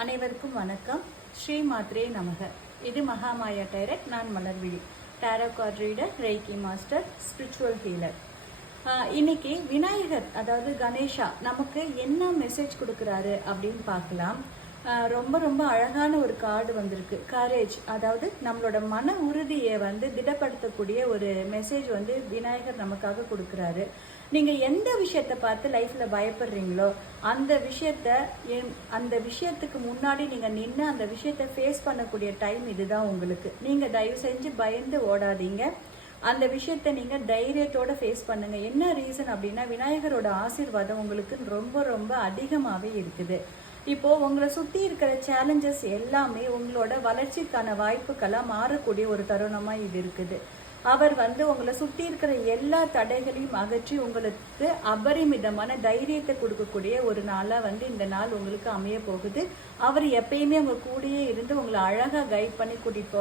அனைவருக்கும் வணக்கம். ஸ்ரீ மாத்ரே நமக. இது மகாமாயா டைரக்ட். நான் Malarvizhi, tarot card reader, reiki master, spiritual healer. இன்னைக்கு விநாயகர் அதாவது கணேஷா நமக்கு என்ன மெசேஜ் கொடுக்குறாரு அப்படின்னு பார்க்கலாம். ரொம்ப ரொம்ப அழகான ஒரு கார்டு வந்திருக்கு. கரேஜ், அதாவது நம்மளோட மன உறுதியை திடப்படுத்தக்கூடிய ஒரு மெசேஜ் விநாயகர் நமக்காக கொடுக்குறாரு. நீங்கள் எந்த விஷயத்தை பார்த்து லைஃப்பில் பயப்படுறீங்களோ அந்த விஷயத்துக்கு முன்னாடி நீங்கள் நின்று அந்த விஷயத்தை ஃபேஸ் பண்ணக்கூடிய டைம் இதுதான் உங்களுக்கு. நீங்கள் தயவு செஞ்சு பயந்து ஓடாதீங்க. அந்த விஷயத்தை நீங்கள் தைரியத்தோடு ஃபேஸ் பண்ணுங்கள். என்ன ரீசன் அப்படின்னா, விநாயகரோட ஆசீர்வாதம் உங்களுக்கு ரொம்ப ரொம்ப அதிகமாகவே இருக்குது. இப்போது உங்களை சுற்றி இருக்கிற சேலஞ்சஸ் எல்லாமே உங்களோட வளர்ச்சிக்கான வாய்ப்புக்கெல்லாம் மாறக்கூடிய ஒரு தருணமாக இது இருக்குது. அவர் உங்களை சுற்றி இருக்கிற எல்லா தடைகளையும் அகற்றி உங்களுக்கு அபரிமிதமான தைரியத்தை கொடுக்கக்கூடிய ஒரு நாளாக இந்த நாள் உங்களுக்கு அமைய போகுது. அவர் எப்பயுமே உங்கள் கூடயே இருந்து உங்களை அழகாக கைட் பண்ணி கூட்டிகிட்டு